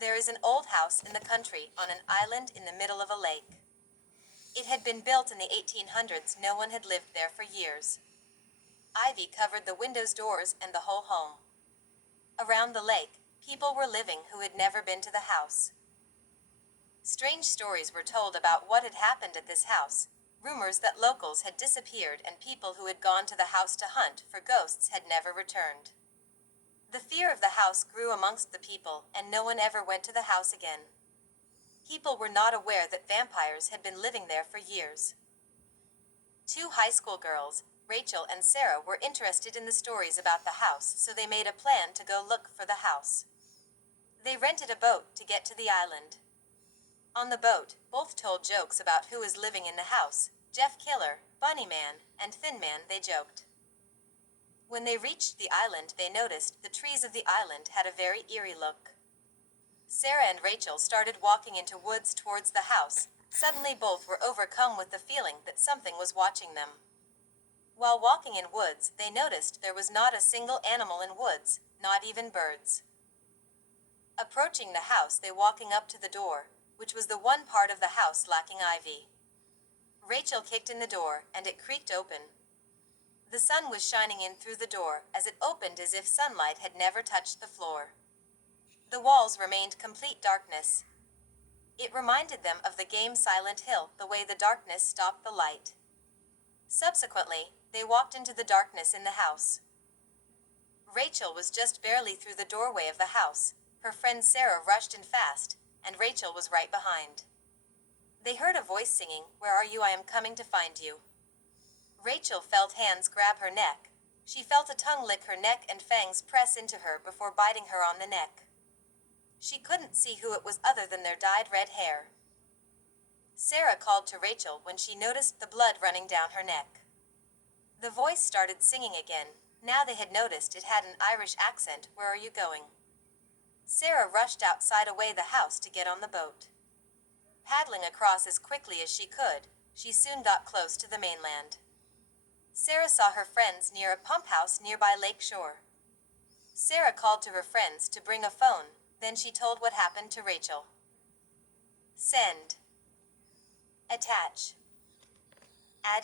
There is an old house in the country on an island in the middle of a lake. It had been built in the 1800s. No one had lived there for years. Ivy covered the windows, doors, and the whole home. Around the lake, people were living who had never been to the house. Strange stories were told about what had happened at this house. Rumors that locals had disappeared and people who had gone to the house to hunt for ghosts had never returned. The fear of the house grew amongst the people, and no one ever went to the house again. People were not aware that vampires had been living there for years. Two high school girls, Rachel and Sarah, were interested in the stories about the house, so they made a plan to go look for the house. They rented a boat to get to the island. On the boat, both told jokes about who was living in the house: Jeff Killer, Bunny Man, and Thin Man, they joked. When they reached the island, they noticed the trees of the island had a very eerie look. Sarah and Rachel started walking into woods towards the house. Suddenly both were overcome with the feeling that something was watching them. While walking in woods, they noticed there was not a single animal in woods, not even birds. Approaching the house, they walking up to the door, which was the one part of the house lacking ivy. Rachel kicked in the door, and it creaked open. The sun was shining in through the door, as it opened as if sunlight had never touched the floor. The walls remained complete darkness. It reminded them of the game Silent Hill, the way the darkness stopped the light. Subsequently, they walked into the darkness in the house. Rachel was just barely through the doorway of the house. Her friend Sarah rushed in fast, and Rachel was right behind. They heard a voice singing, "Where are you? I am coming to find you." Rachel felt hands grab her neck. She felt a tongue lick her neck and fangs press into her before biting her on the neck. She couldn't see who it was other than their dyed red hair. Sarah called to Rachel when she noticed the blood running down her neck. The voice started singing again. Now they had noticed it had an Irish accent. "Where are you going?" Sarah rushed outside away the house to get on the boat. Paddling across as quickly as she could, she soon got close to the mainland. Sarah saw her friends near a pump house nearby Lake Shore. Sarah called to her friends to bring a phone, then she told what happened to Rachel. Send. Attach.